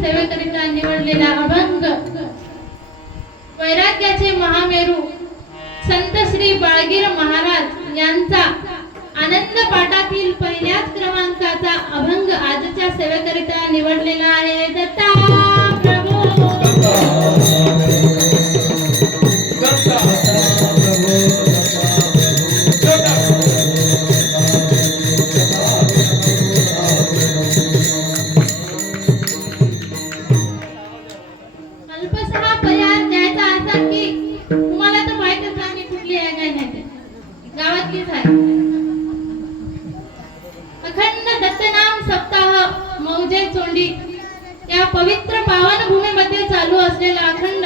सेवेकरिता निवडलेला अभंग वैराग्याचे महामेरू संत श्री बाळगीर महाराज यांचा आनंद पाठातील पहिल्याच क्रमांकाचा अभंग आजच्या सेवेकरिता निवडलेला आहे. दत्ता प्रभू अल्पसहा पर्याय द्यायचा असा की तुम्हाला तर माहितच आहे मी कुठली आहे काय नाही गावातलीच आहे. अखंड दत्तनाम सप्ताह मौजे चोंडी या पवित्र पावन भूमीमध्ये चालू असलेला अखंड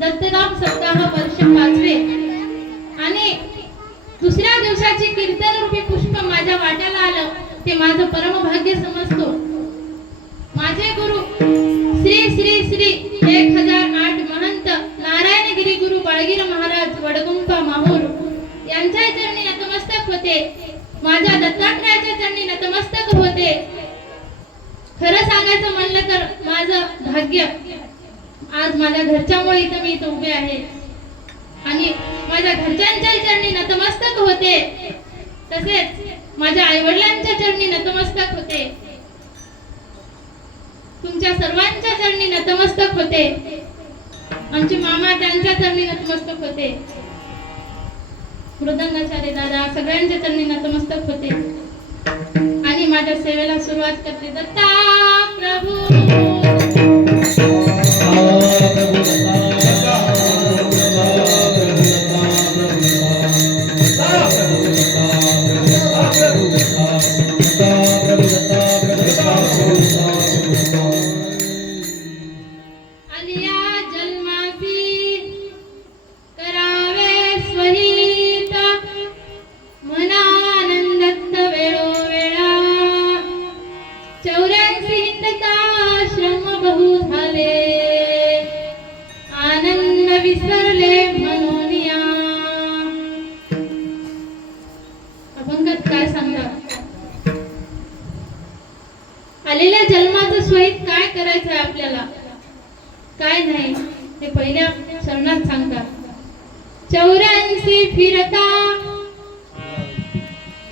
दत्तनाम सप्ताह वर्ष 5वे आणि दुसऱ्या दिवसाची कीर्तन रूपी पुष्प माझ्या वाट्याला आलं ते माझं परम भाग्य समजतो. माझे गुरु श्री श्री श्री 1008 महंत नारायणगिरी गुरु बाळगीर महाराज वडगुंपा माहूर यांच्या चरणी नतमस्तक होते. माझ्या दत्तात्रयाच्या चरणी नतमस्तक होते. खरं सांगायचं म्हणलं तर माझं भाग्य आज माझ्या घरच्यामुळे इथं मी इथं उभे आहे आणि माझ्या घरच्यांच्या चरणी नतमस्तक होते. तसेच माझ्या आईवडिलांच्या चरणी नतमस्तक होते. तुमच्या सर्वांच्या चरणी नतमस्तक होते. आमचे मामा त्यांच्या चरणी नतमस्तक होते. मृदंगाचार्य दादा सगळ्यांच्या चरणी नतमस्तक होते आणि माझ्या सेवेला सुरुवात करते. दत्ता प्रभू आलेल्या जन्माचं स्वहित काय करायचं आपल्याला काय नाही ते पहिल्या चरणात सांगतात. 84 फिरता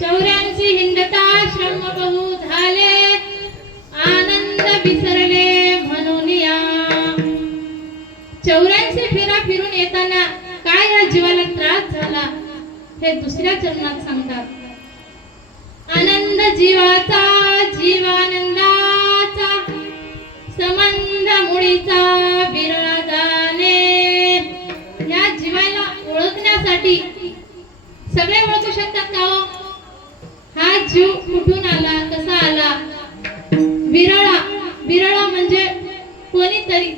84 हिंडता श्रम बहु झाले आनंद विसरले म्हणून या. 84 फिरा फिरून येताना काय या जीवाला त्रास झाला हे दुसऱ्या चरणात सांगतात. आनंद जीवाचा जीवानंदाचा संबंध मुळीचा विरळा जाणे. या जीवाला ओळखण्यासाठी सगळे ओळखू शकतात का हो? हा जीव कुठून आला कसा आला? विरळा विरळा म्हणजे कोणीतरी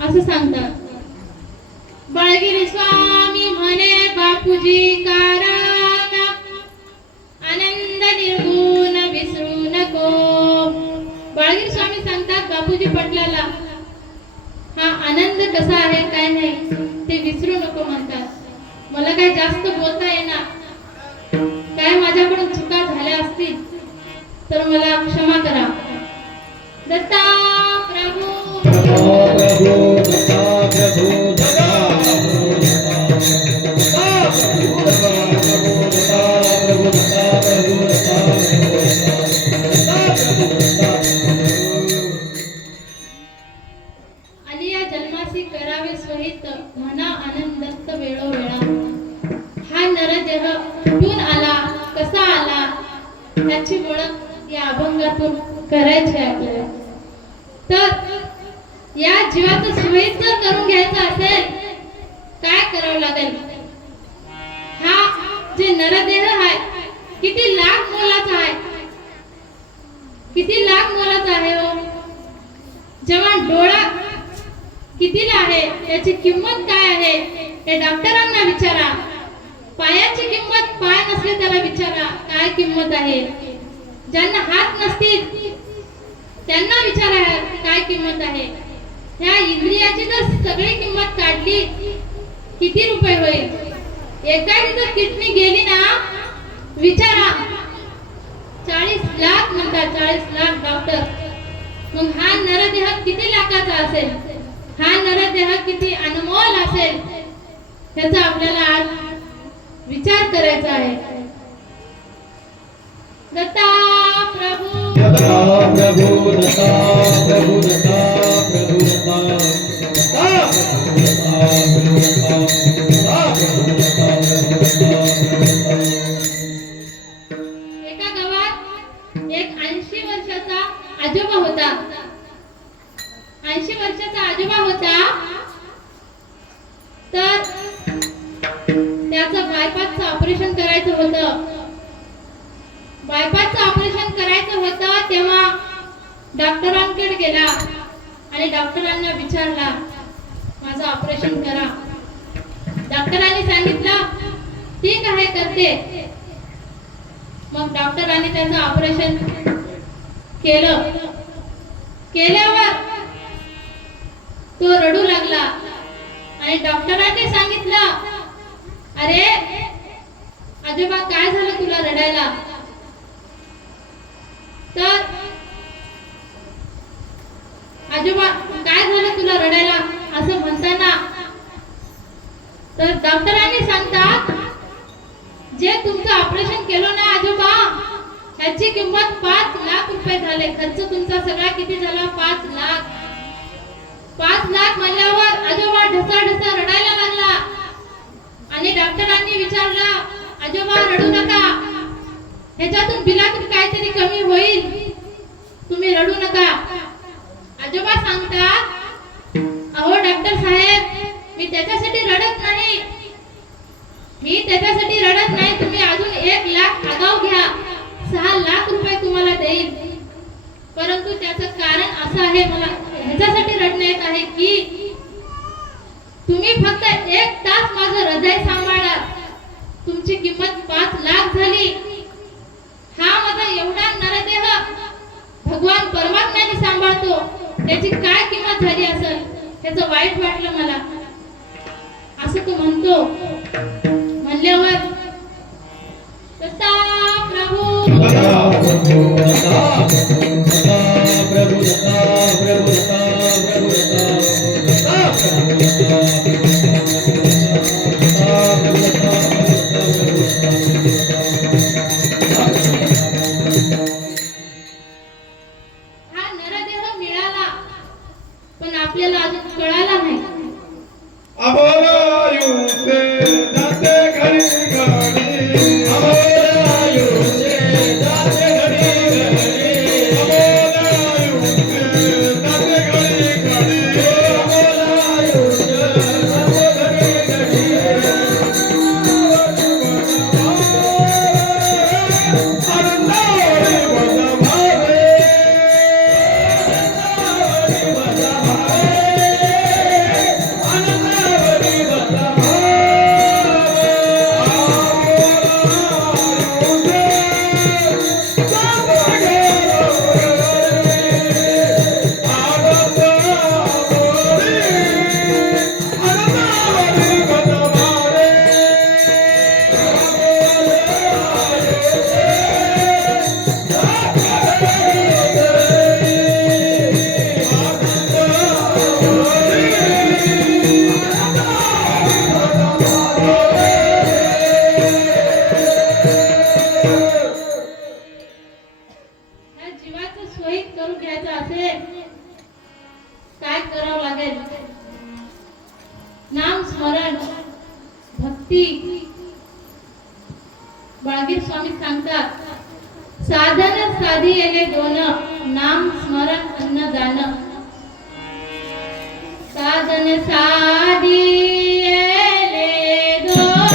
असं सांगतात. बाळगिरी स्वामी म्हणे बापूजी कारण आनंद निर्गुण विसरू नको. बाळगीर स्वामी सांगतात बापूजी पटलाला हा आनंद कसा आहे काय नाही ते विसरू नको म्हणतात. मला काय जास्त बोलता येणार काय माझ्याकडून चुका झाल्या असतील तर मला क्षमा करा. दत्ता प्रभू आलिया जन्मासी करावे स्वहित म्हणा आनंदस्त वेळोवेळा. हा नरदेह कुठून आला कसा आला याची ओळख या अभंगातून करायची आपल्याला. तर या जीवाचं स्वहित जर करून घ्यायचं असेल काय करावं लागेल? हा जे नरदेह आहे किती लाख मोलाचा आहे किती लाख मोलाचा आहे हो. जेव्हा डोळा कितीला आहे, त्याची किंमत काय आहे हे डॉक्टरांना विचारा. पायाची किंमत, पाय नसले त्याला विचारा काय किंमत आहे. ज्यांना हात नसतील त्यांना विचारा काय किंमत आहे. ह्या इंद्रियाची जर सगळी किंमत काढली किती रुपये होईल. एखादी जर किडनी गेली ना, विचारा 40 लाख म्हणतात, 40 लाख डॉक्टर. मग हा नरदेह किती लाखाचा असेल, हा नरदेह किती अनमोल असेल, ह्याचा आपल्याला आज विचार करायचा आहे. दत्ता प्रभू दत्ता प्रभू दत्ता प्रभू दत्ता प्रभू दत्ता दत्ता प्रभू दत्ता प्रभू दत्ता एका गावात एक 80 वर्षाचा आजोबा होता. 80 वर्षाचा आजोबा होता. तर त्याचं बायपासचं ऑपरेशन करायचं होतं. बायपासचं ऑपरेशन करायचं होतं तेव्हा डॉक्टरांकडे गेला आणि डॉक्टरांना विचारला माझं ऑपरेशन करा. डॉक्टरांनी सांगितलं ठीक आहे करते. मग डॉक्टरांनी त्याचं ऑपरेशन केलं. केल्यावर तो रडू लागला आणि डॉक्टरांनी सांगितलं अरे आजोबा काय झालं तुला रडायला. तर आजोबा काय झालं तुला रडायला असं म्हणताना तर डॉक्टरांनी सांगतात जे तुमचं ऑपरेशन केलं ना आजोबा त्याची किंमत 5 लाख रुपये झाले. खर्च तुमचा सगळा किती झाला 5 लाख. 5 लाख म्हणल्यावर आजोबा ढसा रडायला लागला आणि डॉक्टरांनी विचारलं आजोबा रडू नका, ह्याच्यातून बिलातून काहीतरी कमी होईल, तुम्ही रडू नका. आजोबा सांगतात अहो डॉक्टर साहेब मी त्याच्यासाठी रडत नाही, मी त्याच्यासाठी रडत नाही. तुम्ही अजून 1 लाख आगाऊ घ्या, 6 लाख रुपये तुम्हाला देईल. परंतु त्याचं कारण असं आहे, मला ह्याच्यासाठी रडणे येत आहे की तुम्ही फक्त 1 तास माझं हृदय सांभाळा, तुमची किंमत 5 लाख झाली. हा माझा एवढा नरदेह भगवान परमात्म्याने सांभाळतो, त्याची काय किंमत झाली असेल, त्याचं वाईट वाटलं मला असं तो म्हणतो. म्हणल्यावर दत्ता प्रभू दत्ता प्रभू दत्ता प्रभू दत्ता प्रभू दत्ता प्रभू दत्ता हा नरदेह मिळाला पण आपल्याला अजून कळाला नाही. अबोलायुसे जाते घडी घडी अबोलायुसे जाते घडी घडी अबोलायुसे जाते घडी घडी अबोलायुसे जाते घडी आनंदावरी वदभावे या जीवाचं सोयीत करून घ्यायचं असेल काय करावं लागेल. नाम स्मरण भक्ती. बाळगीर स्वामी सांगतात साधन साधी येले दोन, नाम स्मरण अन्न दान. साधन साधी येले दोन,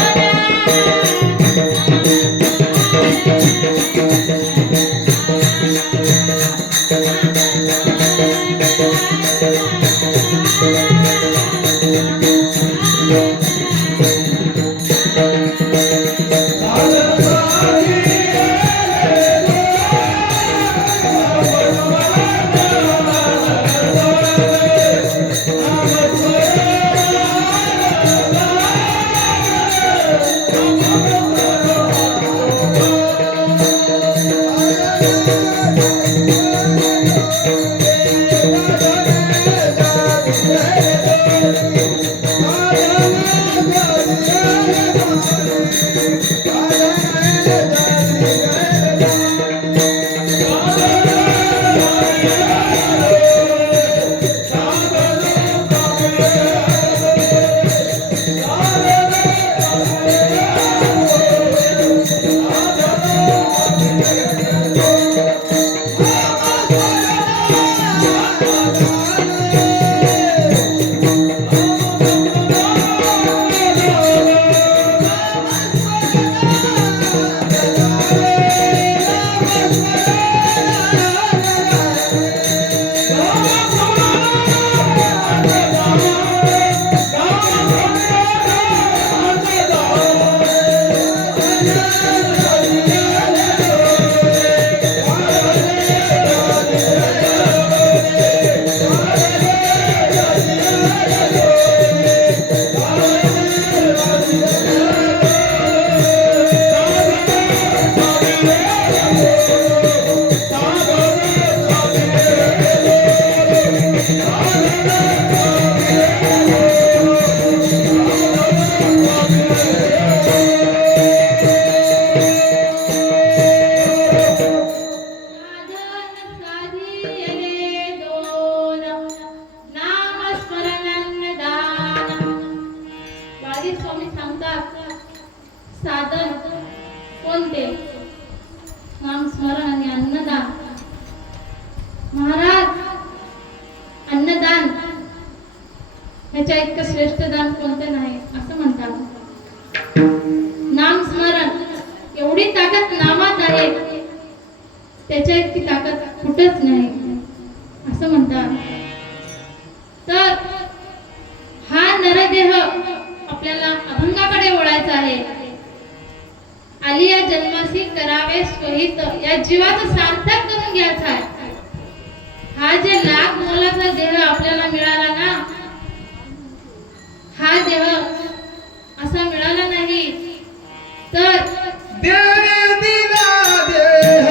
साधन साधियले दोन नामस्मरण दान. वादी स्वामी सांगतात साधन कोणते? नामस्मरण आणि अन्नदान. महाराज अन्नदान ह्याच्या इतकं श्रेष्ठ दान कोणते नाही असं म्हणतात. नामस्मरण एवढी ताकद नामात आहे, त्याच्या इतकी ताकद कुठंच नाही असं म्हणतात. तर हा नरदेह आपल्याला अभंगाकडे वळायचा आहे. आलिया जन्मासी करावे स्वहित, या जीवाचं सार्थक करून घ्यायचं आहे. हा जे लाख मोलाचा देह आपल्याला मिळाला ना, हा देह असा मिळाला नाही. तर देव दिला देह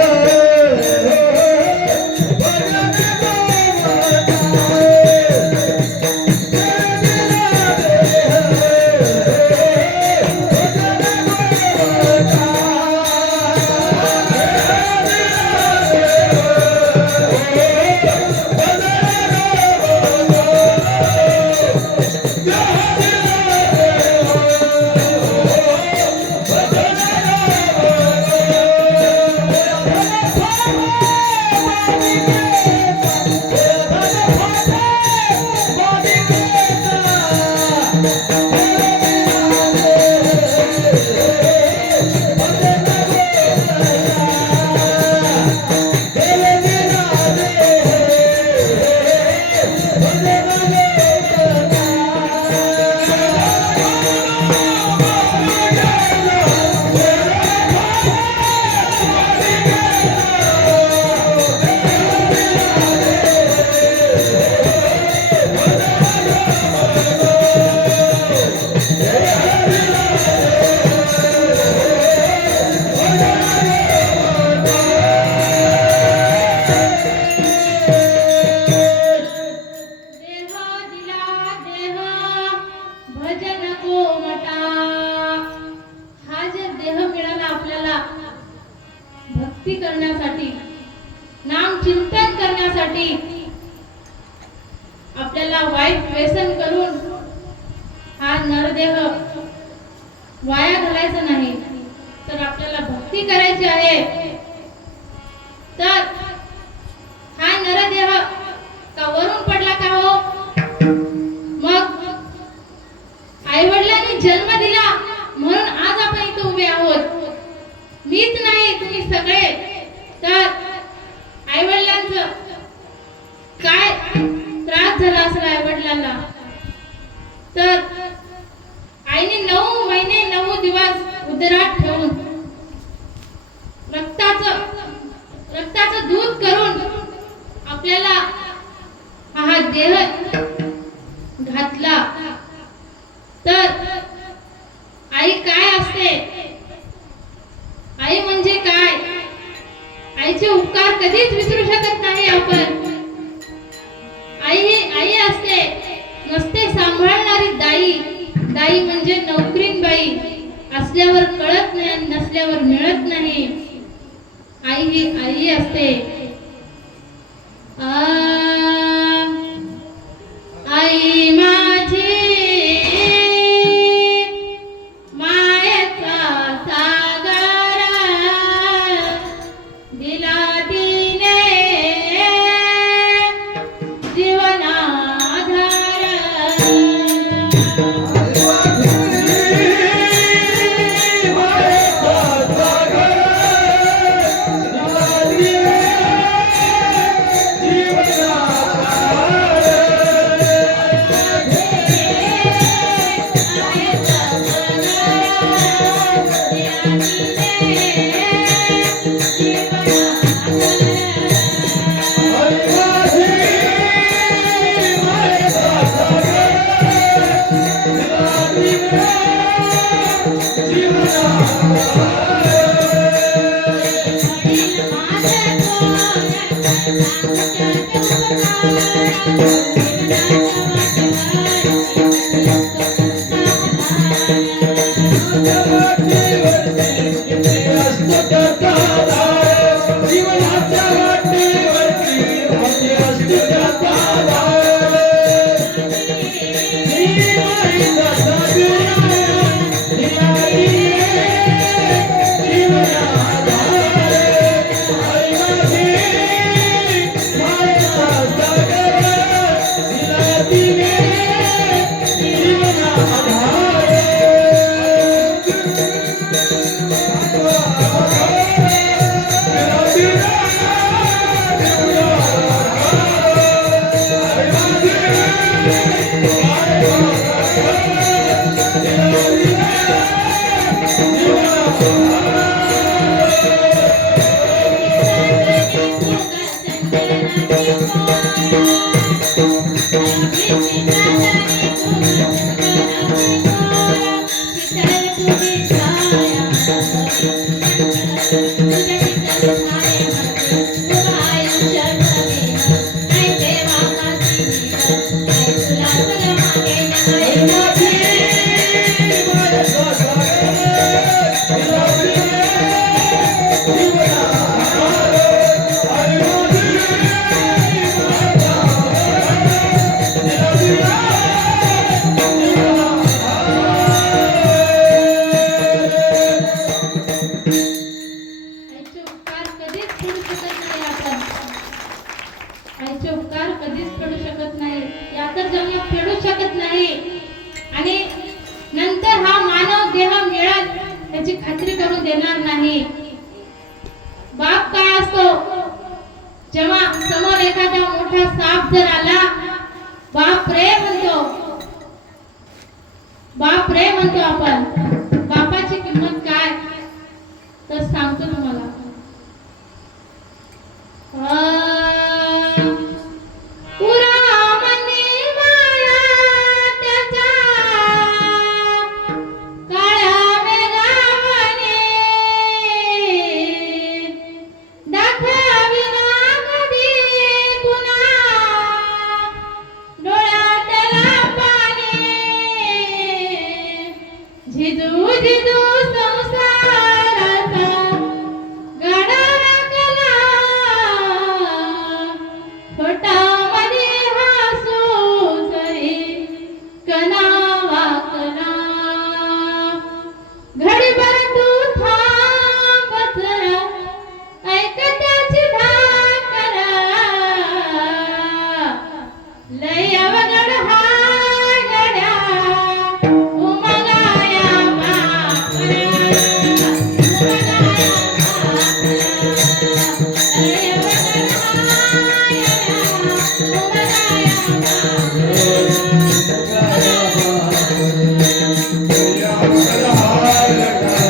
भजन भक्ती करण्यासाठी, नाम चिंतन करण्यासाठी आपल्याला वाईट व्यसन करून हा नरदेह वाया घालायचा नाही. तर आपल्याला भक्ती करायची आहे. तर हा नरदेह का वरून पडला का हो? मग आईवडिलांनी जन्म दिला म्हणून आज आपण इथे उभे आहोत. मीच नाही, तुम्ही सगळे. तर आईवडिलांचं काय त्रास झाला असेल आईवडिलांना, तर आईने 9 महिने 9 दिवस उदरात ठेवून रक्ताचं दूध करून आपल्याला हा देह घातला. तर आई काय असते? आई म्हणजे काय? आईचे उपकार कधीच विसरू शकत नाही आपण. आई असते, नसते सांभाळणारी दाई. दाई म्हणजे नोकरीन बाई, असल्यावर कळत नाही, नसल्यावर मिळत नाही. आई ही आई असते. आई माझी मायेचा सागर दिला तिने जीवनाधार. सागर आईचे उपकार कधीच फेडू शकत नाही आपण. आईचे उपकार कधीच फेडू शकत नाही. या तर जन्म फेडू शकत नाही. आणि नंतर हा मानव देह मिळेल त्याची खात्री करून देणार नाही. बाप काय असतो, जेव्हा समोर एखादा मोठा साप जर आला, बाप रे म्हणतो. बाप रे म्हणतो आपण. बापाची किंमत काय तर सांगतो तुम्हाला. पुरामनी माया त्याच्या काळ्या मेघावने दाखविना कधी पुन्हा डोळ्यातला पाणी. झिजू झिजू संसाराचा गाडा राखला, पोटामध्ये हसू जरी कणा वाकला. घडीभर तू थांब जरा, ऐक त्याची भाकर. लय अवघड हाय गड्या, उमगाया बापरा. उमगाया बापरा. लय अवघड हाय गड्या,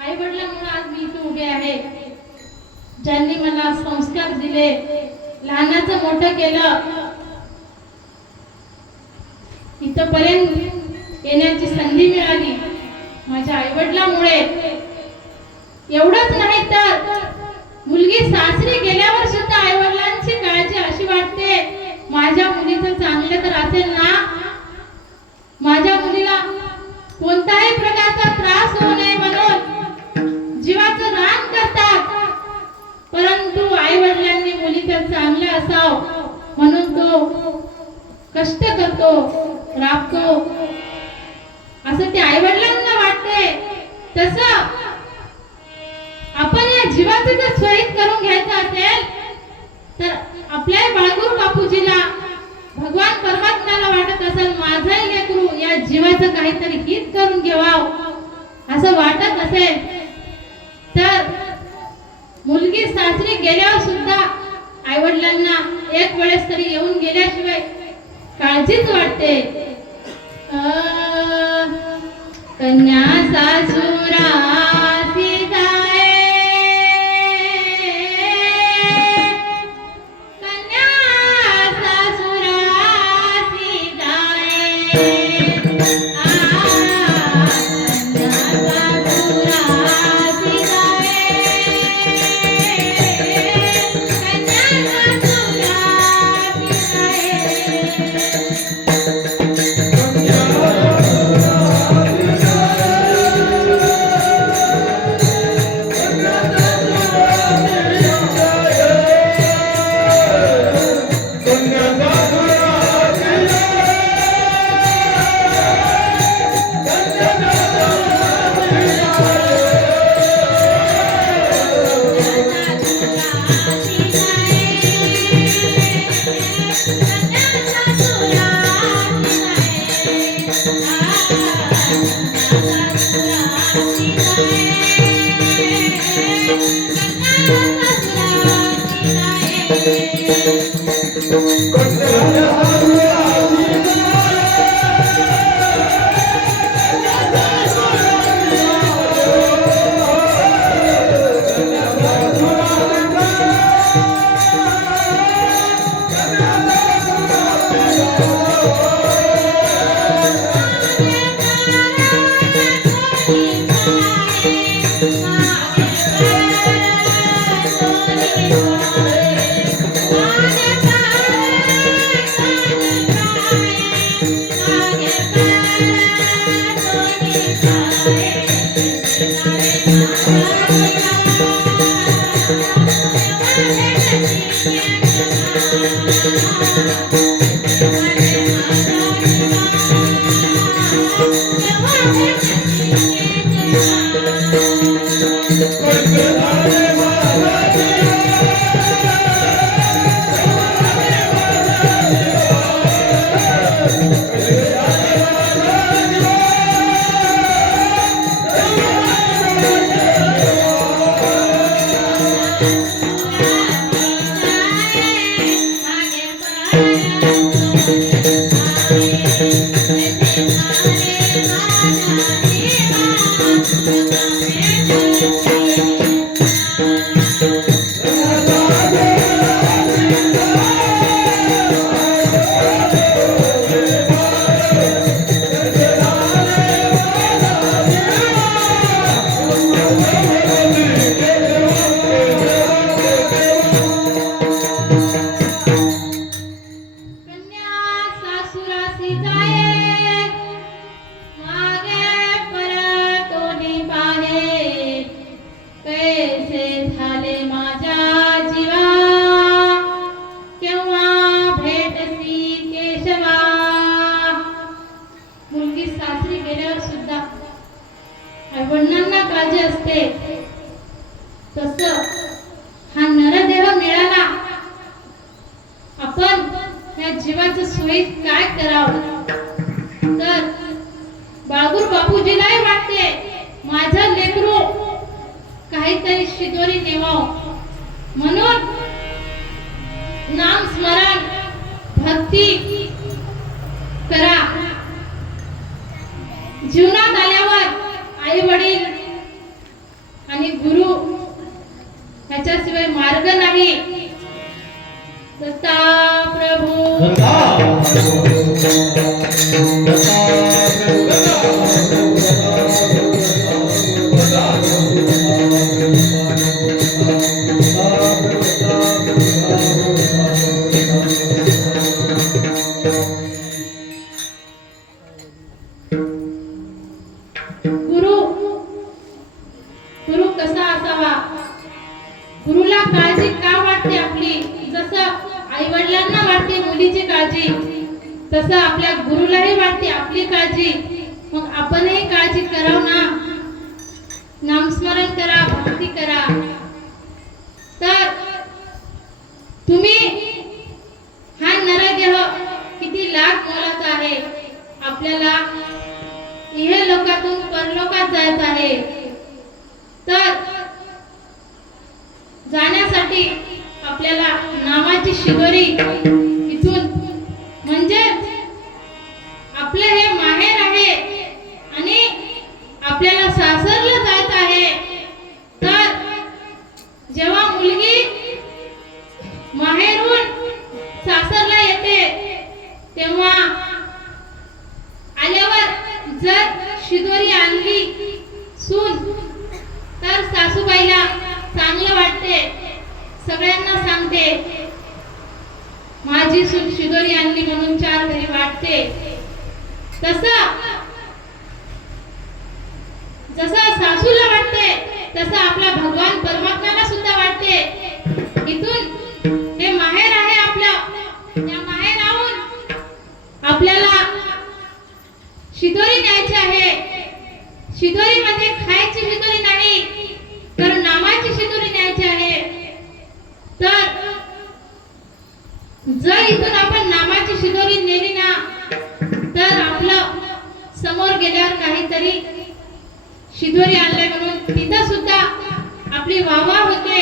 आई वडिलांमुळे आज मी इथे उभे आहे. ज्यांनी मला संस्कार दिले, लहानाचं मोठं केलं, इथपर्यंत येण्याची संधी मिळाली माझ्या आई वडिलांमुळे. एवढंच नाही तर मुलगी सासरी गेल्यावर सुद्धा आई वडिलांची काळजी अशी वाटते, माझ्या मुलीचं चांगलं तर असेल ना, माझ्या मुलीला कोणताही प्रकारचा त्रास होऊ नये म्हणून जीवाचं रान करतात. परंतु आई वडिलांनी मुलीचं चांगलं असावं म्हणून तो कष्ट करतो, राबतो, असं ते आई वडिलांना वाटते. तसं आपण या जीवाचं जर शहीद करून घ्यायचं असेल तर आपल्या बाळगुरू बापूजीला, भगवान परमात्म्याला वाटत असेल माझंही लेकरू या जीवाचं काहीतरी हित करून घेवावं, असं वाटत असेल तर मुलगी सासरी गेल्यावर सुद्धा आई वडिलांना एक वेळेस तरी येऊन गेल्याशिवाय काळजीच वाटते. कन्या सासुरासी जाए, कन्या सासुरासी जाए. कन्या सासुरासी जाए, कन्या सासुरासी जाए. कन्या सासुरासी जाये मागे परतोनी पाहे कैसे झाले माझ्या जीवा केव्हा भेटसी केशवा. मुलगी सासरी गेल्यावर सुद्धा आईवडिलांना काळजी असते, तसं हा नरदेह मिळाला, आपण या जीवाचं सोयीत काय करावं. तर बागुर बापूजीलाही वाटते माझं लेकरू काहीतरी शिदोरी नेवावं, म्हणून नाम स्मरण भक्ती करा. जीवनात आल्यावर आई वडील आणि गुरु याच्याशिवाय मार्ग नाही. दत्ता प्रभू गुरु गुरु कसा असावा, गुरुला काळजी का वाटते आपली. जसं आई वडिलांना वाटते मुलीची काळजी, तसं आपल्या गुरुलाही वाटते आपली काळजी. मग आपणही काळजी कराव ना, नामस्मरण करा, भक्ती करा. तर तुम्ही हा नरदेह किती लाख मोलाचा आहे. आपल्याला इह लोकातून परलोकात जायचं आहे. तर जाण्यासाठी आपल्याला नामाची शिदोरी इथून म्हणजे आपलं हे माहेर आहे आणि आपल्याला सासरला जायचं आहे. तर जेव्हा मुलगी माहेरून सासरला येते तेव्हा आल्यावर जर शिदोरी आणली सून तर सासूबाईला चांगलं वाटते, सगळ्यांना सांगते माझी सून शिदोरी आणली म्हणून चार घरी वाटते. तसं जसं सासूला वाटते तसं आपला भगवान परमात्म्याला सुद्धा वाटते. इथून हे माहेर आहे आपलं, त्या माहेराहून आपल्याला शिदोरी न्यायची आहे. शिदोरी म्हणजे खायची शिदोरी नाही, तर नामाची शिदोरी न्यायची आहे. तर जर इथून आपण नामाची शिदोरी नेली ना, तर आपलं समोर गेल्यावर काहीतरी शिदोरी आणले म्हणून तिथं सुद्धा आपली वाहवा होते.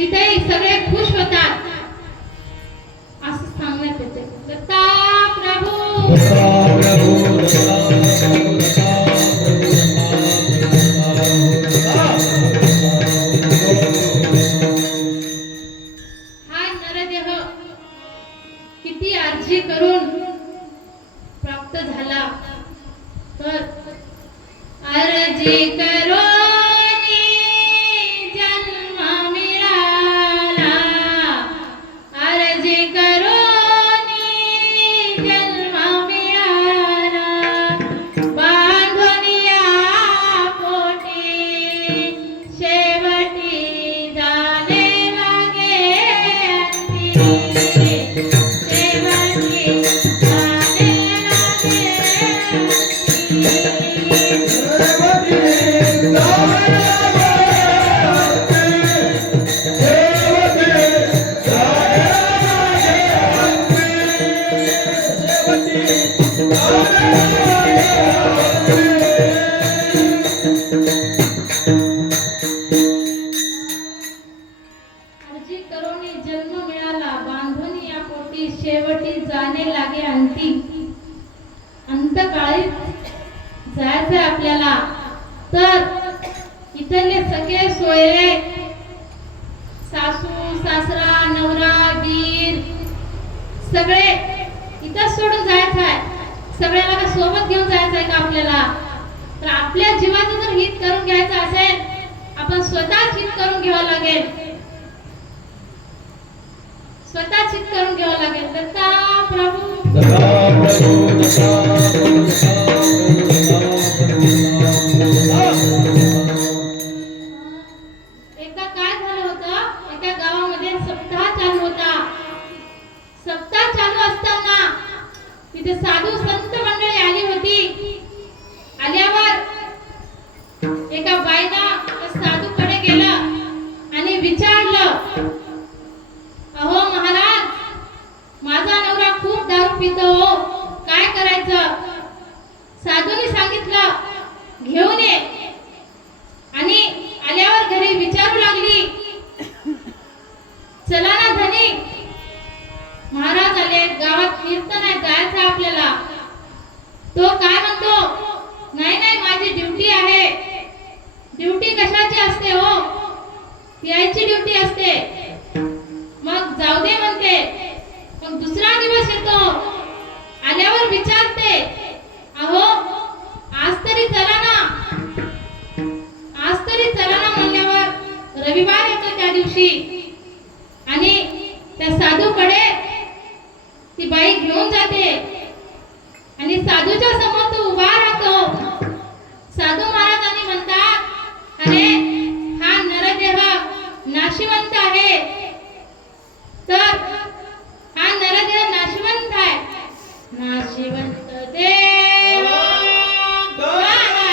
तिथे सगळे खुश होतात असं सांगण्यात येते. दत्ता प्रभू हा नरदेह किती अर्जी करून प्राप्त झाला तर अर्जी करोनी जन्म मिळाला, अर्जी करोनी जन्म मिळाला, बांधुनिया पोटी शेवटी जाणे लागे अंती, शेवटी जाणे लागे अर्जी करोनी जन्म मिळाला, बांधून या पोटी शेवटी जाणे लागे अंती. अंतकाळी जायचं आपल्याला तर इथले सगळे सोयरे सासू सासरा नवरा दीर सगळे इथं सोडून जायचं आहे. सगळ्याला का सोबत घेऊन जायचं आहे का आपल्याला? तर आपल्या जीवाचं जर हित करून घ्यायचं असेल आपण स्वतःच हित करून घ्यावं लागेल, स्वतःच हित करून घ्यावं लागेल. दत्ता प्रभू एकदा काय झालं होतं, एका गावामध्ये सप्ताह चालू होता. सप्ताह चालू असताना तिथे साधू संत मंडळी आली होती. आल्यावर एका बाईला त्या साधूकडे गेलं आणि विचारलं, अहो महाराज, माझा नवरा खूप दारू पितो हो, काय करायचं? साधूने सांगितलं घेऊन ये. आणि आल्यावर घरी विचारू लागली, चला ना धनी, महाराज आले, गावात कीर्तन आहे, जायचं आपल्याला. तो काय म्हणतो, नाही नाही माझी ड्युटी आहे. ड्युटी कशाची असते हो? यायची ड्युटी असते. मग जाऊ दे म्हणते. मग दुसरा दिवस येतो, आल्यावर विचारते, अहो आज तरी चला ना, आज तरी चला ना म्हणल्यावर रविवार येतो त्या दिवशी आणि त्या साधूकडे ती बाई घेऊन जाते आणि साधूच्या समोर तो उभा राहतो. साधू महाराजांनी म्हणतात, अरे हा नरदेह नाशिवंत आहे. तर हा नरदेह नाशिवंत आहे. नाशिवंत देव महाराज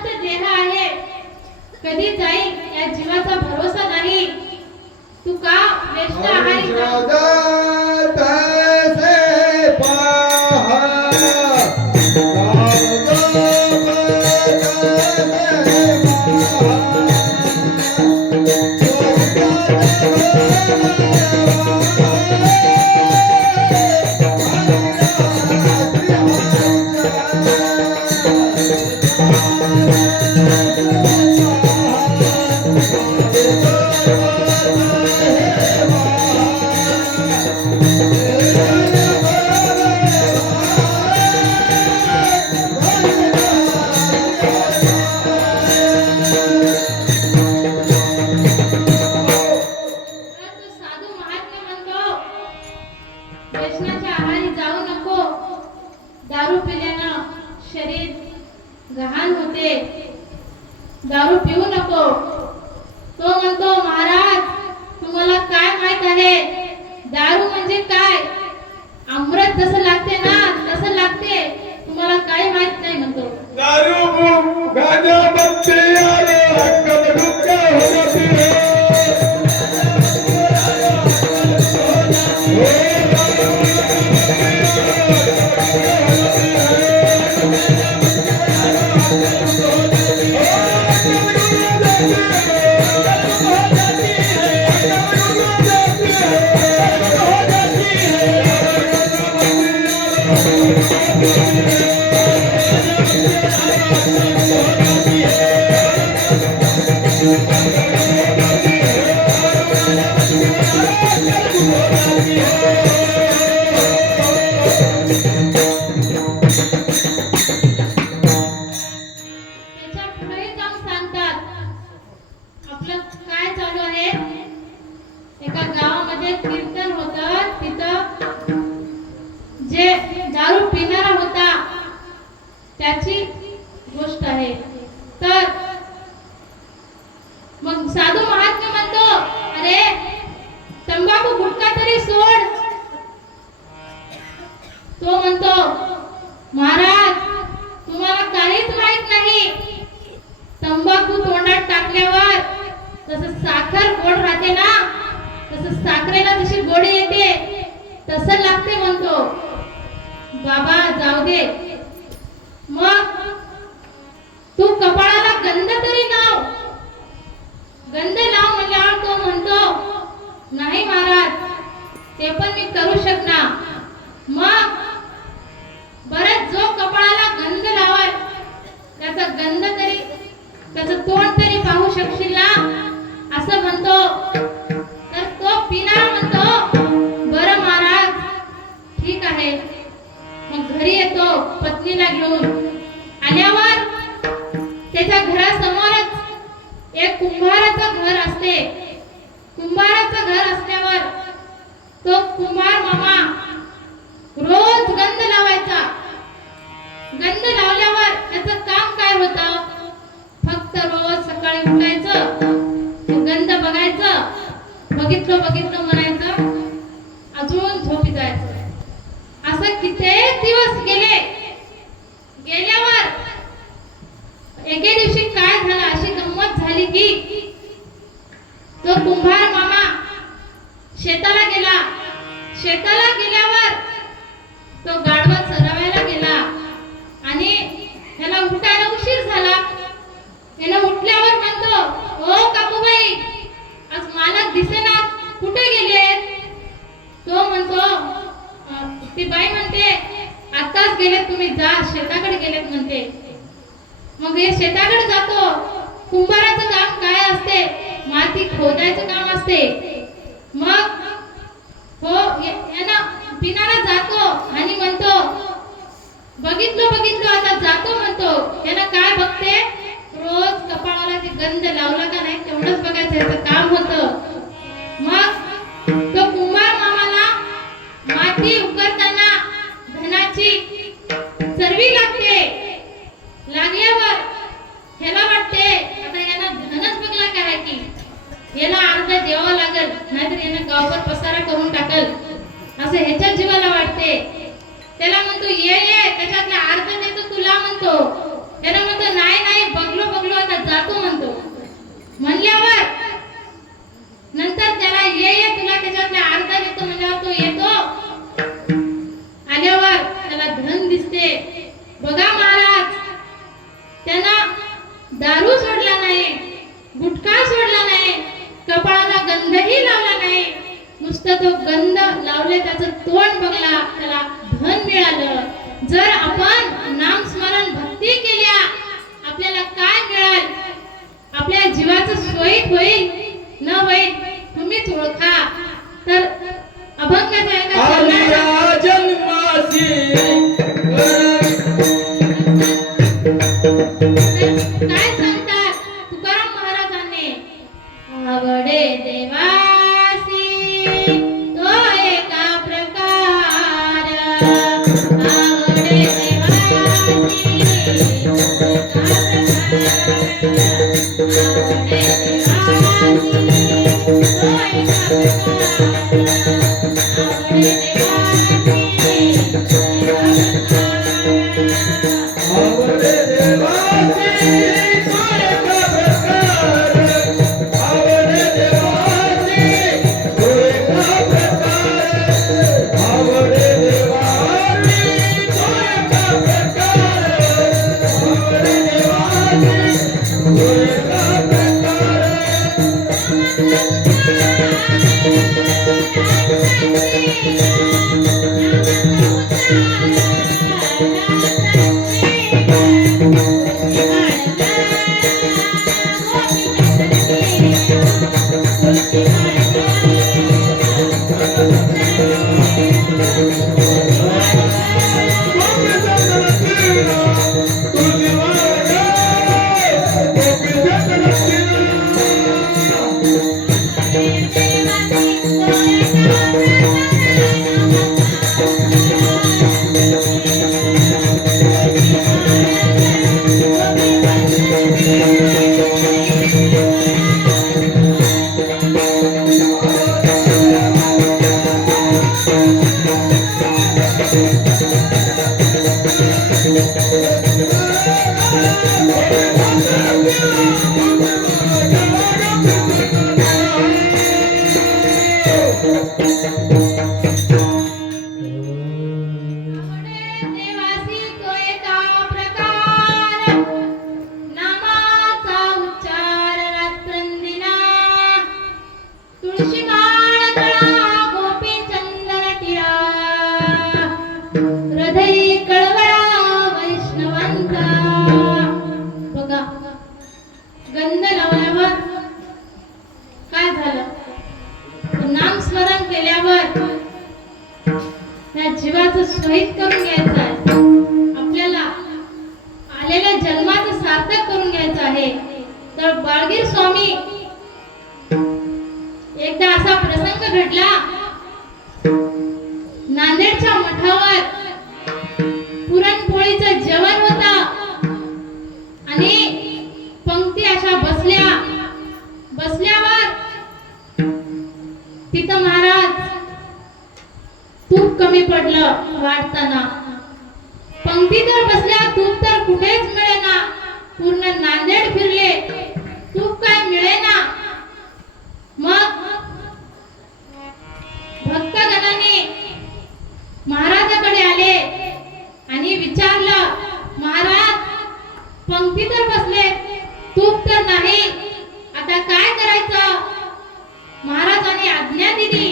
शाश्वत देह आहे, कधी जाईल या जीवाचा भरोसा नाही. तू का व्यस्त आहारी जा? तसे पहा तर तू साधू महात्मा म्हणतो व्यसनाच्या आहारी जाऊ नको. दारू पिल्यानं शरीर गहाण होते. दारू पिऊ नको. तो म्हणतो महाराज तुम्हाला काय माहित आहे, दारू म्हणजे काय? अमृत जसं लागते ना तसं लागते, तुम्हाला काही माहित नाही म्हणतो. दारू गाजा बत्ती आले हक्कत डुक्का होती रे. त्याच्या पुढे जाऊन सांगतात आपलं काय चालू आहे. एका गावामध्ये कीर्तन होतं. तिथं जे दारू पिणारा होता त्याची गोष्ट आहे. तर मग साधू महात्मा म्हणतो अरे तंबाखू गुटखा तरी सोड. तो म्हणतो महाराज तुम्हाला काहीच माहित नाही. तंबाखू तोंडात टाकल्यावर तसं साखर गोड राहते ना, तसं साखरेला जशी गोडी येते तसं लागते म्हणतो. बाबा जाऊ दे, मग तू कपाळाला गंध तरी लाव. गंध लाव म्हणल्यावर तो म्हणतो नाही महाराज ते पण मी करू शकणार. मग बरं जो कपाळाला गंध लावाल त्याचा गंध तरी त्याचं तोंड तरी पाहू शकशील ना असं म्हणतो. तर तो पिणार म्हणतो बरं महाराज ठीक आहे. मग घरी येतो पत्नीला घेऊन. आल्यावर त्याच्या घरासमोरच एक कुंभाराचं घर असते. कुंभाराचं घर असल्यावर तो कुंभार मामा रोज गंध लावायचा. गंध लावल्यावर त्याचं काम काय होतं, फक्त रोज सकाळी उठायचं, गंध बघायचं, बघितलं बघितलं म्हणायचं, अजून झोपी जायचं. असं कित्येक दिवस गेले. गेल्यावर एके दिवशी काय झालं, अशी गंमत झाली की तो कुंभार मामा शेताला गेला. शेताला गेल्यावर तो गाढवा चरावायला गेला आणि त्याला उठायला उशीर झाला. त्याने उठल्यावर म्हणतो ओ काकूबाई आज मालक दिसेना, कुठे गेले? तो म्हणतो ती बाई म्हणते आताच गेलेत, तुम्ही जा शेताकडे गेलेत म्हणते. मग हे शेताकडे जातो. कुंभाराचं काम काय असते, माती खोदायचं काम असते. मग हो यानं पिणारा जातो आणि म्हणतो बघितलं आता जातो म्हणतो. यानं काय बघते, रोज कपाळाला ते गंध लावला का नाही तेवढंच बघायचं याचं काम होतं. मग तो कुंभार मामाला माती उकरताना धनाची चरबी लागते. लागल्यावर ह्याला वाटते आता यानं धनच बघला काय की याला अर्ध द्यावं लागल, नाहीतर यानं गावभर पसारा करून टाकल असं ह्याच्या जीवाला वाटते. त्याला म्हणतो ये ये त्याच्यातला अर्ध देतो तुला म्हणतो. त्याला म्हणतो नाही नाही बघलो आता जातो म्हणतो. म्हणल्यावर नंतर त्याला ये तुला त्याच्यातले अर्धा देतो म्हणल्यावर तो येतो. आल्यावर त्याला धन दिसते. बघा महाराज, त्यानं दारू सोडला नाही, गुटखा सोडला नाही, कपाळाला गंधही लावला नाही. नुसतं तो गंध लावले, त्याचं तोंड बघला, त्याला धन मिळालं. जर आपण नामस्मरण भक्ती केल्या आपल्याला काय मिळाल? आपल्या जीवाचं सोयीत होईल न होईल तुम्हीच ओळखा. तर अभंगाच्या एका आलिया जन्मासी काय सांगतात तुकाराम महाराजांनी? आवडे देवासी तो एका प्रकार, आवडे देवासी तो एका आवडे देवासी तो एका प्रकार, आवडे देवासी तो एका प्रकार, आवडे देवासी तो एका प्रकार, आवडे देवासी तो एका प्रकार. देवासी तो एका प्रकार, नामाचा उच्चार रात्रंदिना, तुळशी माळ गळा गोपी चंदन टिळा, हृदय कळवळा वैष्णवांचा. बघा, गंध लावल्यावर काय झालं? नामस्मरण केल्यावर त्या जीवाचं शहीद करून घ्यायचं आहे. आपल्याला आलेल्या जन्माचं सार्थक करून घ्यायचं आहे. तर बाळगीर स्वामी एकदा असा प्रसंग घडला. नांदेडच्या मठावर पुरणपोळीचं जेवण होतं आणि पंक्ती अशा बसल्यावर तिथं महाराज तूप कमी पडलं वाटताना. पंक्तीवर बसल्या, तूप तर कुठेच मिळेना. पूर्ण नांदेड फिरले, तूप काय मिळेना. मग भक्तगणाने महाराजाकडे आले आणि विचारलं, महाराज पंक्तीवर बसले, तूप तर नाही, आता काय करायचं? महाराजांनी आज्ञा दिली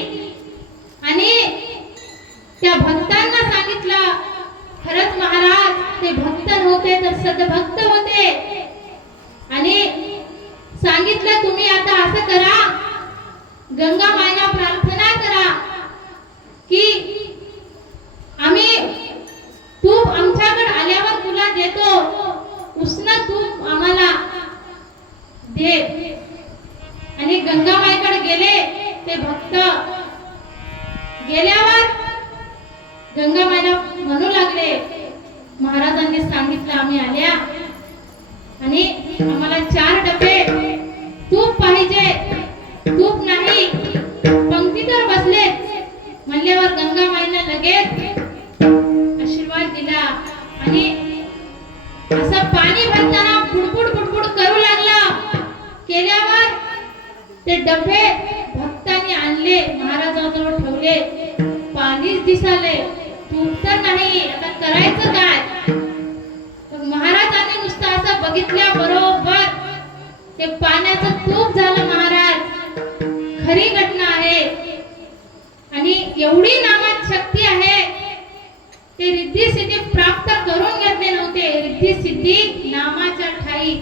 आणि त्या भक्तांना सांगितलं. खरंच महाराज ते भक्त नव्हते तर सद्भक्त होते. आणि सांगितलं, तुम्ही आता असं करा, गंगा माईला प्रार्थना करा की आम्ही तूप आमच्याकडे आल्यावर तुला देतो, उष्ण तूप आम्हाला दे. आणि गंगामाईकडे गेले ते भक्त. गेल्यावर गंगामाईला म्हणू लागले, महाराजांनी सांगितलं आम्ही आल्या आणि आम्हाला 4 डबे तूप पाहिजे. तूप नाही, पंक्तीवर बसले. म्हणल्यावर गंगामाईने लगेच आशीर्वाद दिला आणि असं पाणी भरताना बुडबुड बुडबुड करू ते डबे भक्तांनी आणले, महाराजांजवळ ठेवले. पाणीच दिसाले, तूप तर नाही. आता करायचं काय? मग महाराजांनी नुसतं असं बघितल्या बरोबर ते पाण्याचं तूप झालं महाराज. खरी घटना आहे. आणि एवढी नामात शक्ती आहे, ते रिद्धी सिद्धी प्राप्त करून घेतले नव्हते. रिद्धी सिद्धी नामाच्या ठाई.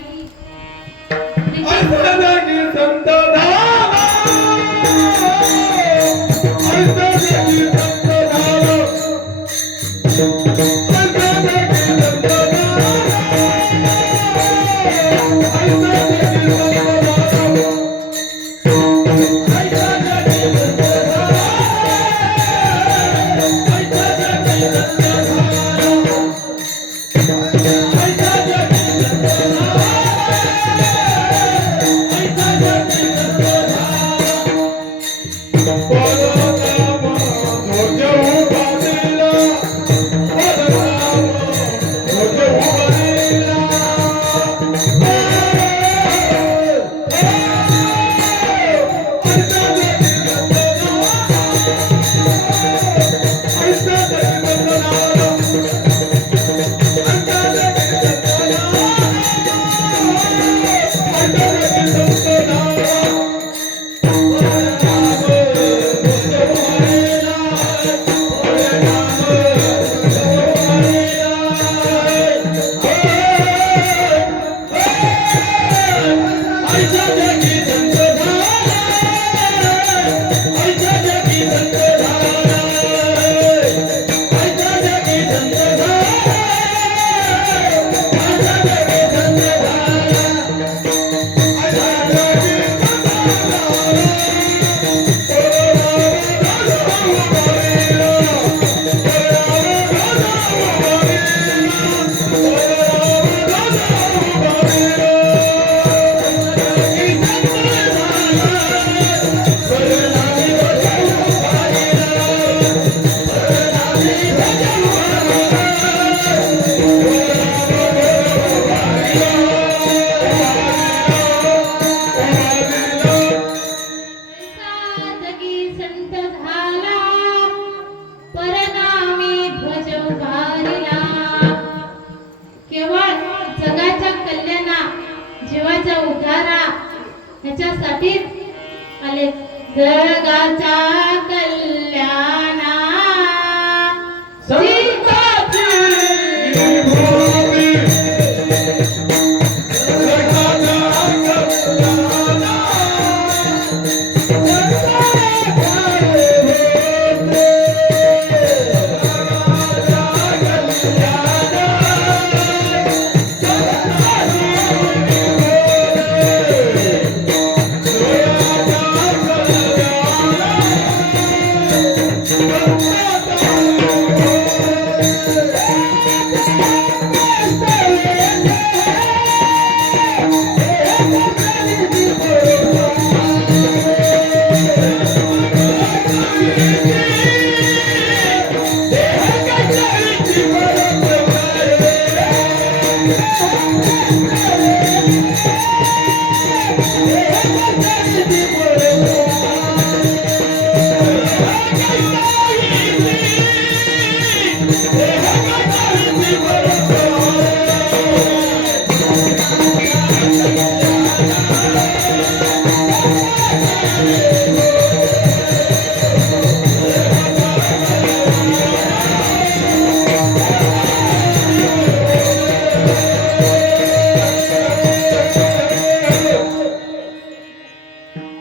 ऐसा जागी संत धारा, ऐसा जागी संत धारा, ऐसा जागी संत धारा, ऐसा जागी संत धारा, ऐसा जागी संत धारा, ऐसा जागी संत धारा. ह्याच्यासाठीच आले. जगाच्या कल्याणा संताची भूमी,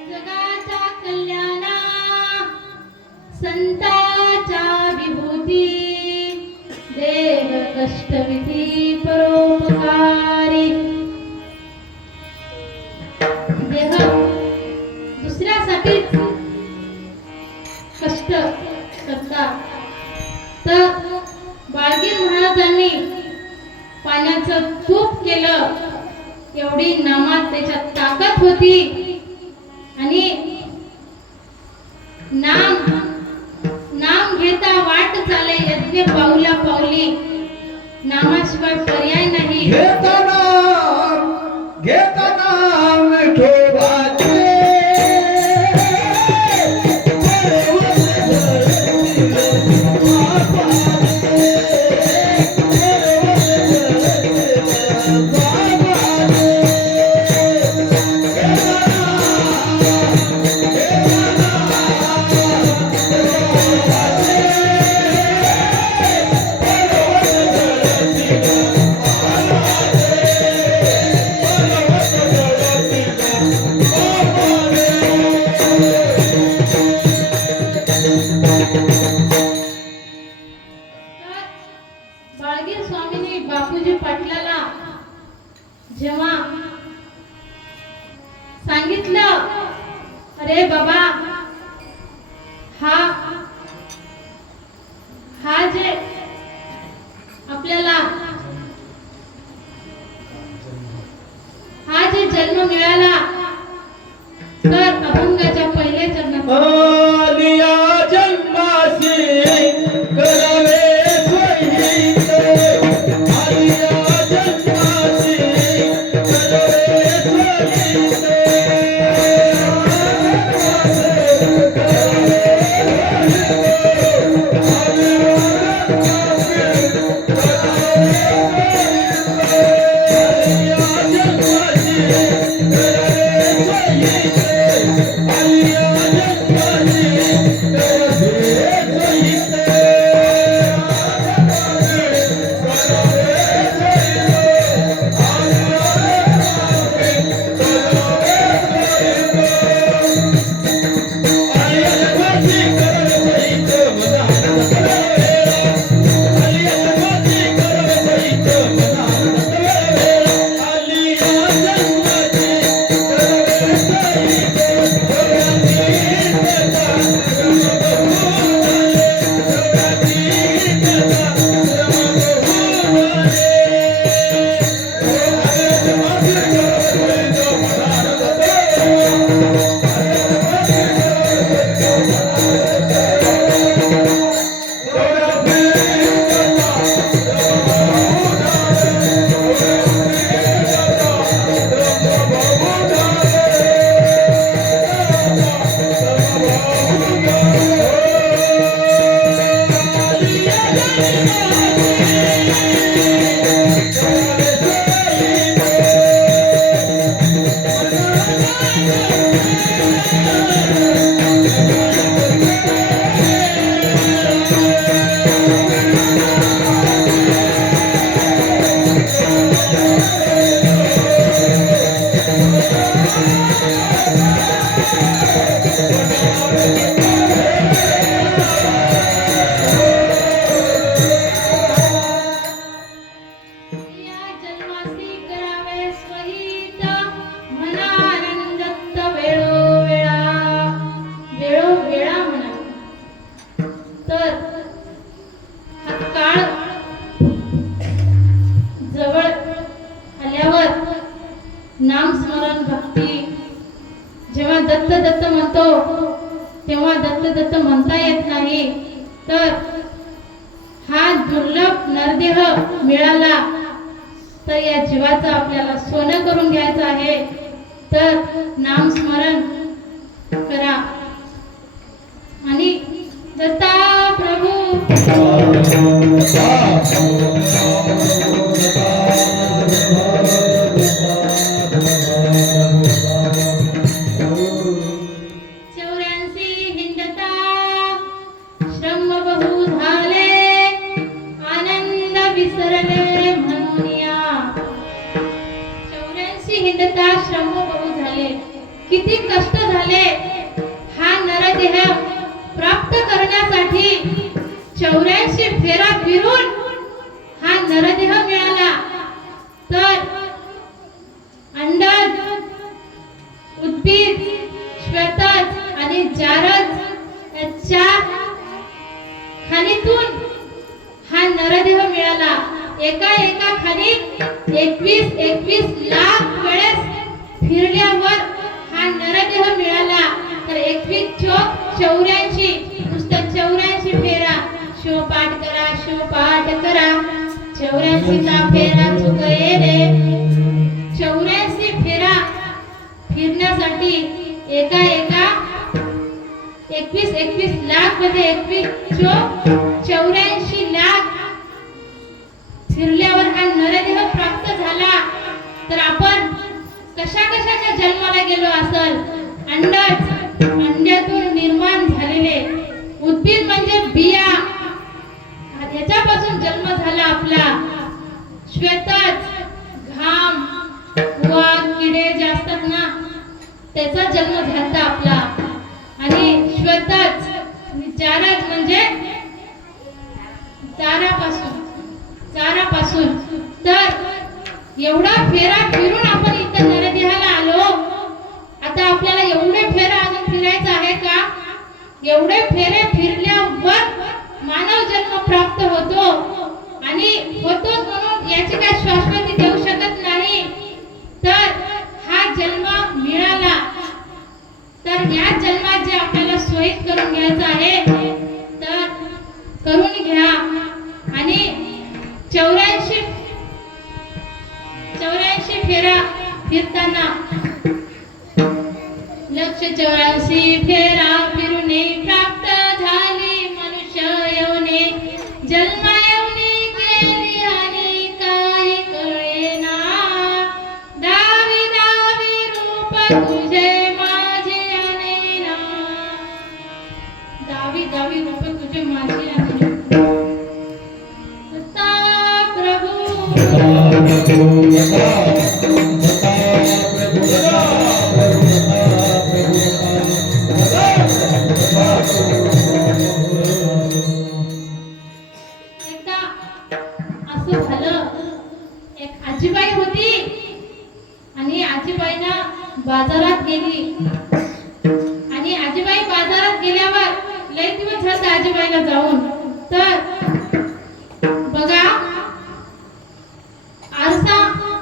जगाच्या कल्याणा, संताच्या विभूती, देह कष्टविधी परोपकारी. देह दुसऱ्यासाठीच कष्ट करतात. तर बाळगीर महाराजांनी पाण्याचं तूप केलं. एवढी नामात त्याच्यात ताकद होती. आणि नाम घेता वाट चाले, यज्ञ पाऊला पाऊली. नामाशिवाय पर्याय नाही. घेता नाम विठोबाचे, पाटलाला जेव्हा सांगितलं, अरे बाबा, हा जे आपल्याला हा जे जन्म मिळाला, तर अभंगाच्या पहिल्या चरणात आलिया जन्मासी करावे स्वहित, आलिया जन्मासी करावे स्वहित. नामस्मरण भक्ती जेव्हा दत्त दत्त म्हणतो तेव्हा दत्त दत्त म्हणता येत नाही, तर हा दुर्लभ नरदेह मिळाला तर या जीवाचं आपल्याला सोनं करून घ्यायचं आहे, तर नामस्मरण करा आणि दत्ता प्रभू श्रम बहु झाले, किती कष्ट झाले हा नरदेह प्राप्त करण्यासाठी. 84 फेरा फिरून हा नरदेह मिळाला, तर अंडज, उद्भिद, श्वेतज आणि जारज या 4 खाणीतून हा नरदेह मिळाला. एका खाणीत 21 लाख वेळेस फिरल्यावर हा नरदेह मिळाला. तर 21 चोक 84, नुसतं 84 फेरा. शिवपाठ करा, शिवपाठ करा, 84चा फेरा चुकये रे. 84 फेरा फिरण्यासाठी एका 21 लाख मध्ये 21 चोक 84 लाख फिरल्यावर हा नरदेह प्राप्त झाला. तर आपण कशाच्या जन्माला गेलो असल. अंड्यातून निर्माण झालेले, उद्भिद म्हणजे बिया, याच्यापासून जन्म झाला आपला. श्वेतज घाम, वाघ, किडे जे असतात ना, त्याचा जन्म झाला आपला. आणि श्वेतज जारज म्हणजे चारापासून तर एवढा फेरा फिरून आपण इथं नरदेहाला आलो. आता आपल्याला एवढे फेरा अजून फिरायचं आहे का? एवढे फेरे फिरल्यावर मानव जन्म प्राप्त होतो आणि होतो म्हणून याची काय शाश्वती देऊ शकत नाही. तर हा जन्म मिळाला तर या जन्मात जे आपल्याला सोयीत करून घ्यायचं आहे तर करून घ्या. आणि 84 फेरा फिरताना लक्ष 84 फेरा फिरूने प्राप्त झाली मनुष्य येऊने. जन्म येऊने गेली आणि काही कळेना. दावी दावी रूप तुझे माझे अनेना. दावी दावी रूप तुझे माझे अनेना. दत्ता प्रभू एकदा असं झालं, एक आजीबाई होती आणि आजीबाईना बाजारात गेली. आणि आजीबाई बाजारात गेल्यावर लय दिवस झाले आजीबाईला जाऊन. तर बघा आरसा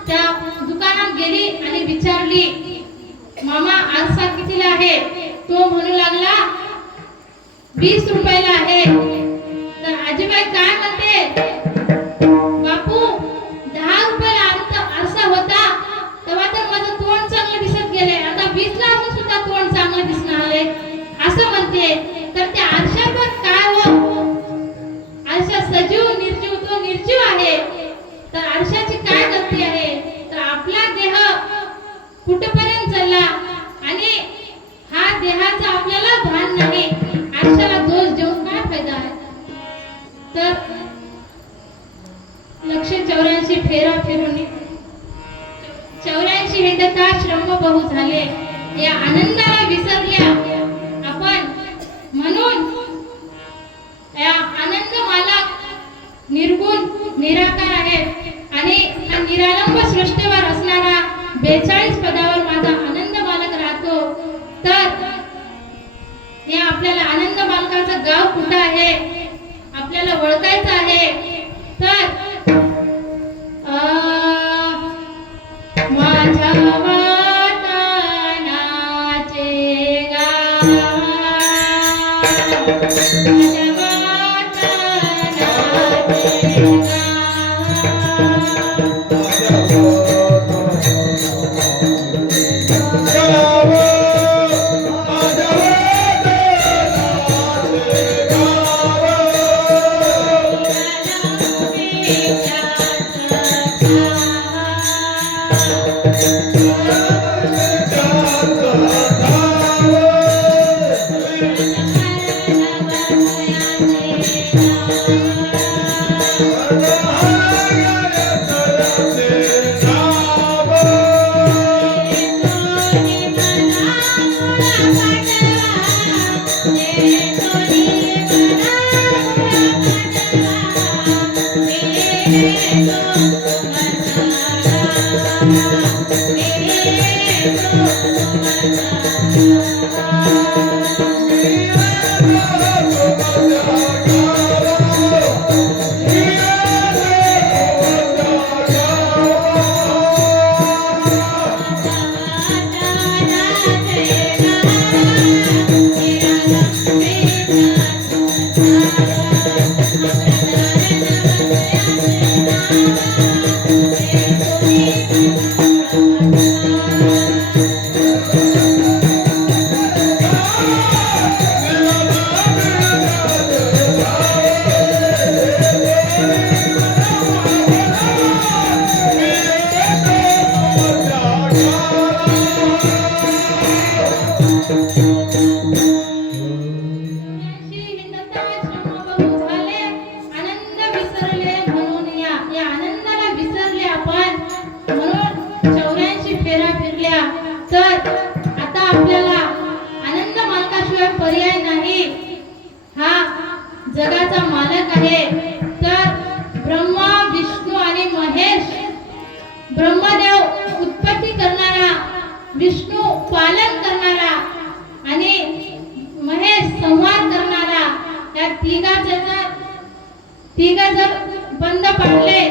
त्या दुकानात गेली आणि विचारली, मामा आरसा कितीला आहे? तो म्हणू लागला 20 रुपयाला आहे. तर आजीबाई काय म्हणते, बापू 10 रुपयाला आरसा होता तेव्हा तर माझं तोंड चांगलं दिसत गेले, आता 20 ला असून सुद्धा तोंड चांगलं दिसणार आहे असं म्हणते. तर त्या आरशावर काय हो, आरशा सजीव निर्जीव तो निर्जीव आहे. तर आरशाची काय गती आहे? तर आपला देह कुठपर्यंत चालला आणि हा देहाचा आपल्याला भान नाही. आरशाला दोष देऊन काय फायदा आहे? तर लक्ष 84 फेरा फिरून 84 हिंडता श्रम बहु झाले. या आनंदाला विसरल्या आपण. म्हणून या आनंद मालक निर्गुण निराकार आहे आणि हा निरालंब सृष्टीवर असणारा 42 पदावर माझा आनंद मालक राहतो. तर या आपल्याला आनंद मालकाचं गाव कुठं आहे आपल्याला ओळखायचं आहे. तर माझ्या वाटणाचे गाव, माझ्या वाटणाचे तर आता आपल्याला आनंद मालकाशिवाय पर्याय नाही. हा जगाचा मालक आहे. तर ब्रह्मा विष्णू आणि महेश ब्रह्मदेव उत्पत्ती करणारा, विष्णू पालन करणारा आणि महेश संहार करणारा, या तिघ जर बंद पडले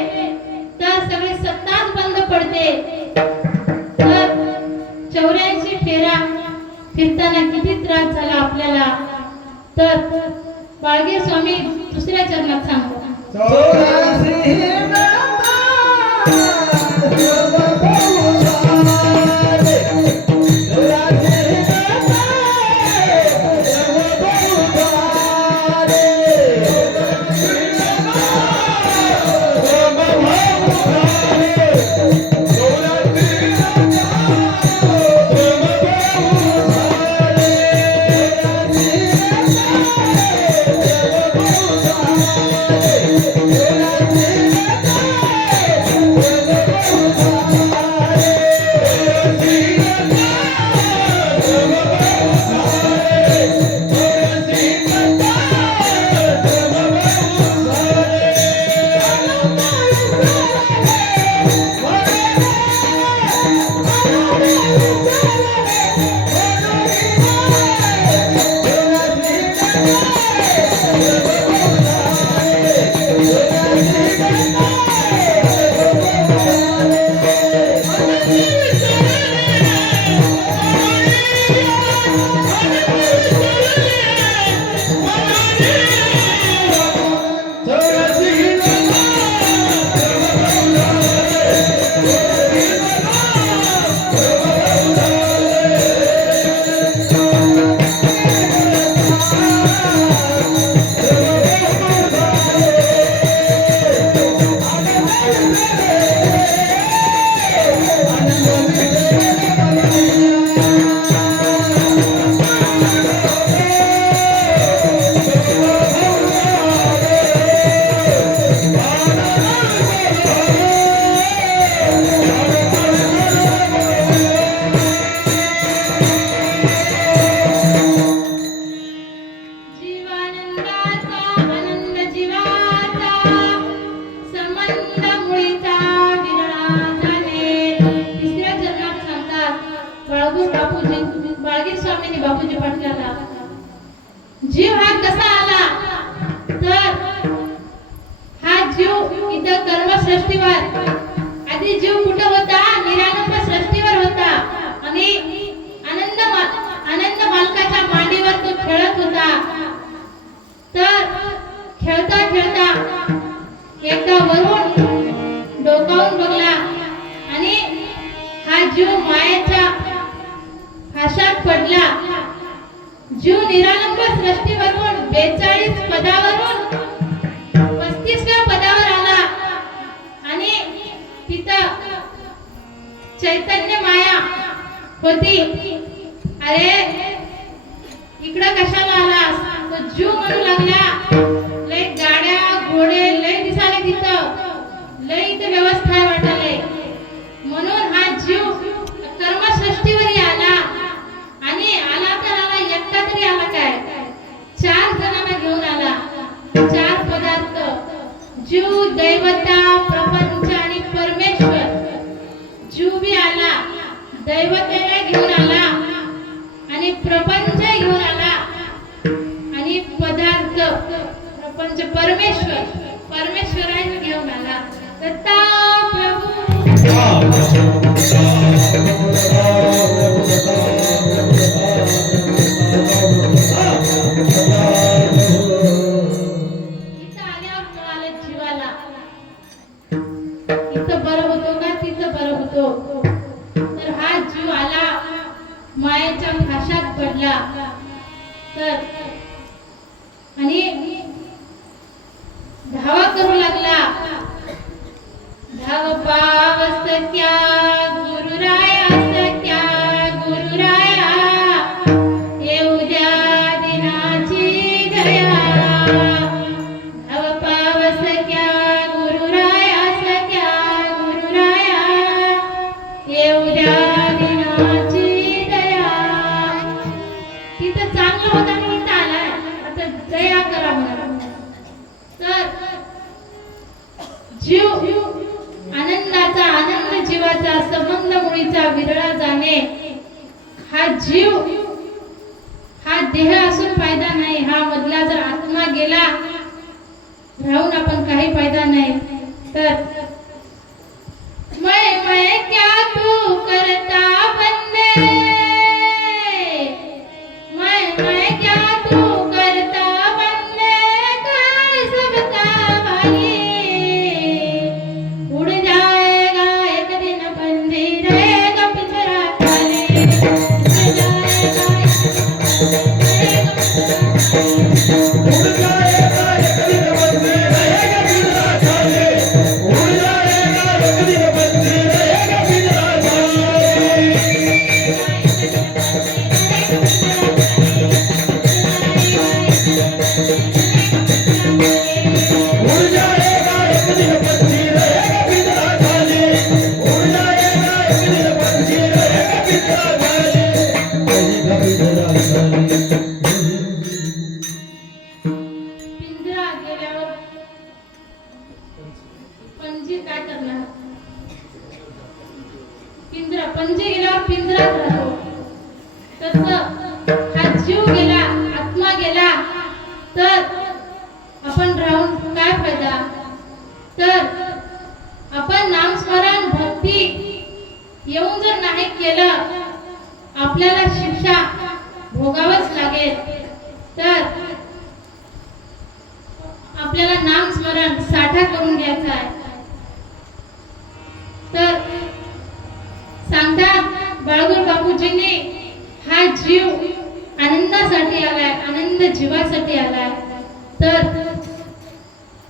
तर सगळी सत्ताच बंद पडते. तर 84 फेरा फिरताना किती त्रास झाला आपल्याला. तर बाळगे स्वामी दुसऱ्या चरणात सांगतो. बापूजी पाटलाला जीव हा कसा आला. तर हा जीव इथं कर्मसृष्टीवर, आधी जीव कुठं होता, निरानंद सृष्टीवर होता आणि आनंद मालकाच्या मांडीवर तो खेळत होता. तर खेळता खेळता एकदा वरून डोकावून बघला आणि हा जीव मायेच्या फाशात पडला. जीव निरालंब सृष्टीवरून 42 पदावरून 35व्या पदावर आला आणि तिथं चैतन्य माया होती. अरे इकडं कशाला आलास. तो जीव म्हणू लागला, लय गाड्या घोडे लय दिसाले तिथं, लय इथे व्यवस्था आहे वाटाले. म्हणून हा जीव कर्मसृष्टीवर आला आणि आला तर आला, एकटा तरी आला काय, 4 जणांना घेऊन आला. 4 पदार्थ, जीव, दैवता, प्रपंच आणि परमेश्वर. जीव बी आला, दैवतेला घेऊन आला आणि प्रपंच घेऊन आला आणि पदार्थ प्रपंच परमेश्वराने घेऊन आला. दत्ता प्रभू मायेच्या फाशात पडला. तर आणि धावा करू लागला. धाव पावस त्या जीवाचा संबंध मुळीचा विरळा जाणे. हा जीव हा देह असून फायदा नाही. हा मधला जर आत्मा गेला राहून आपण काही फायदा नाही. तर मैं क्या तू करता बंदे, मैं क्या तू करता बंदे, कर सबका भाई. उड़ जाएगा एक दिन बंदी रहेगा पिंजरा खाली. उड़ जाएगा उड़ जाएगा एक दिन बंदी रहेगा पिंजरा खाली. उड़ जाएगा एक दिन बंदी रहेगा पिंजरा खाली. उड़ जाएगा एक दिन बंदी रहेगा पिंजरा खाली. उड़ जाएगा एक दिन बंदी रहेगा पिंजरा खाली. रहेगा पिंजरा खाली. पिंजरा गेल्यावर पंजी काय करणार? पिंजरा पंजे गेल्यावर पिंजरा राहतो. तसं हा जीव गेला, आत्मा गेला तर आपण राहून काय फायदा? तर आपण नामस्मरण भक्ती येऊन जर नाही केलं आपल्याला शिक्षा भोगावंच लागेल. तर आपल्याला नामस्मरण साठा करून घ्यायचा आहे. तर सांगतात बाळगुरू बापूजींनी हा जीव आनंदासाठी आलाय, आनंद जीवासाठी आलाय. तर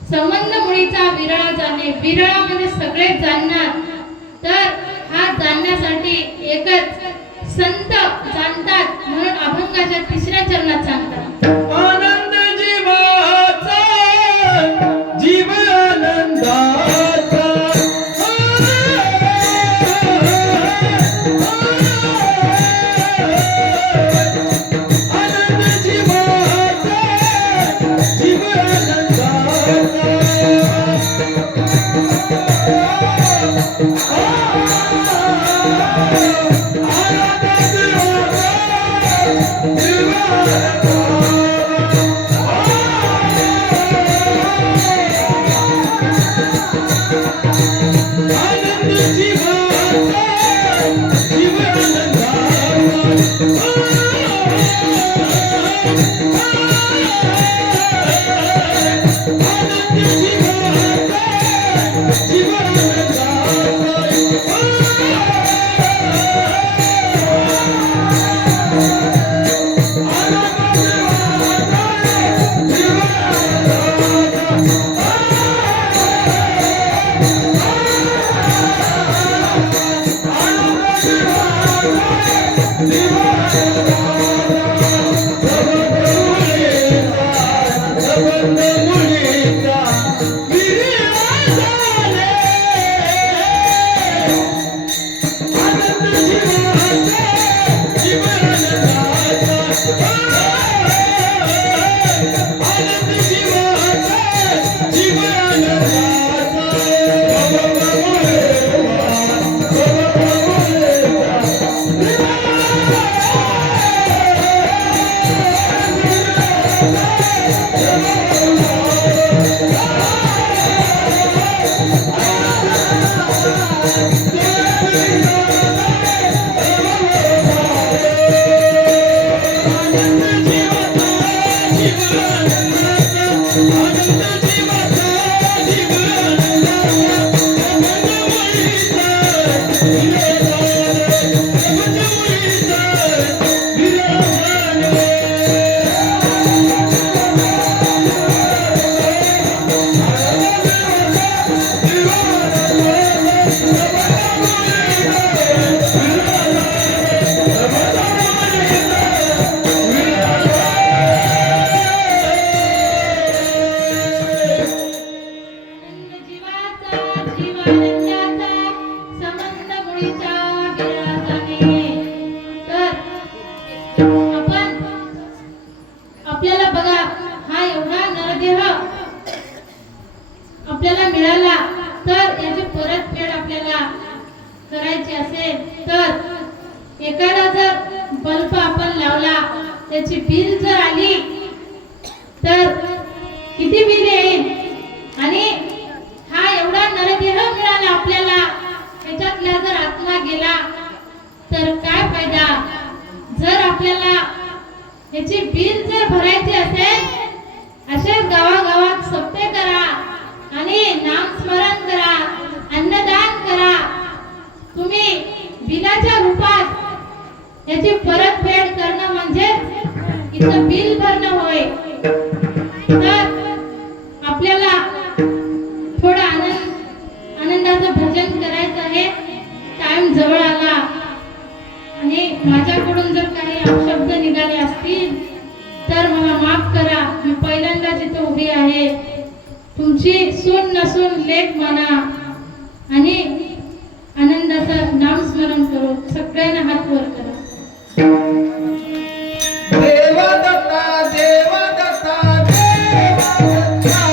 संबंध मुळीचा विरळा जाणे. विरळा म्हणजे सगळेच जाणणार. तर हा जाणण्यासाठी एकच संत जाणतात म्हणून अभंगाच्या 3ऱ्या चरणात सांगतात. आनंद जीवाचा जीव आनंदाचा. आनंद जीवाचा जीव आनंदाचा. करायची असेल तर एखादा जर बल्ब आपण लावला त्याची बिल जर आली तर किती बिल येईल आणि हा एवढा नरदेह मिळाला आपल्याला त्याच्यातला जर आत्मा गेला तर काय फायदा जर आपल्याला याची बिल जर भरायची असेल असेच गावागावात सप्ते करा आणि नामस्मरण करा अन्नदान करा तुम्ही बिलाच्या रूपात याची परतफेड करणं म्हणजे इथं बिल भरणं होय तर आपल्याला थोडं आनंदाचं भजन करायचं आहे टाइम जवळ आला आणि माझ्याकडून जर काही अपशब्द निघाले असतील तर मला माफ करा मी पहिल्यांदाच इथे उभी आहे तुमची सून नसून लेक म्हणा आणि आनंदाचं नामस्मरण करू सगळ्यांना हात वर करा देवा दत्ता देवा दत्ता देवा दत्ता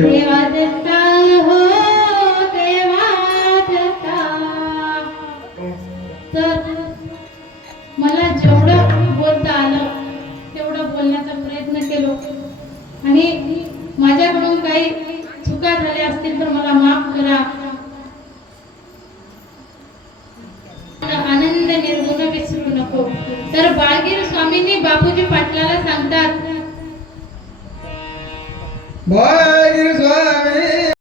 देवा दत्ता देवा दत्ता तर मला जेवढं बोलता आलं तेवढं बोलण्याचा प्रयत्न केलो आणि माझ्याकडून काही चुका झाल्या असतील तर मला माफ करा. आनंद निर्गुण विसरू नको. तर बाळगीर स्वामींनी बापूजी पाटलाला सांगतात बाळगीर स्वामी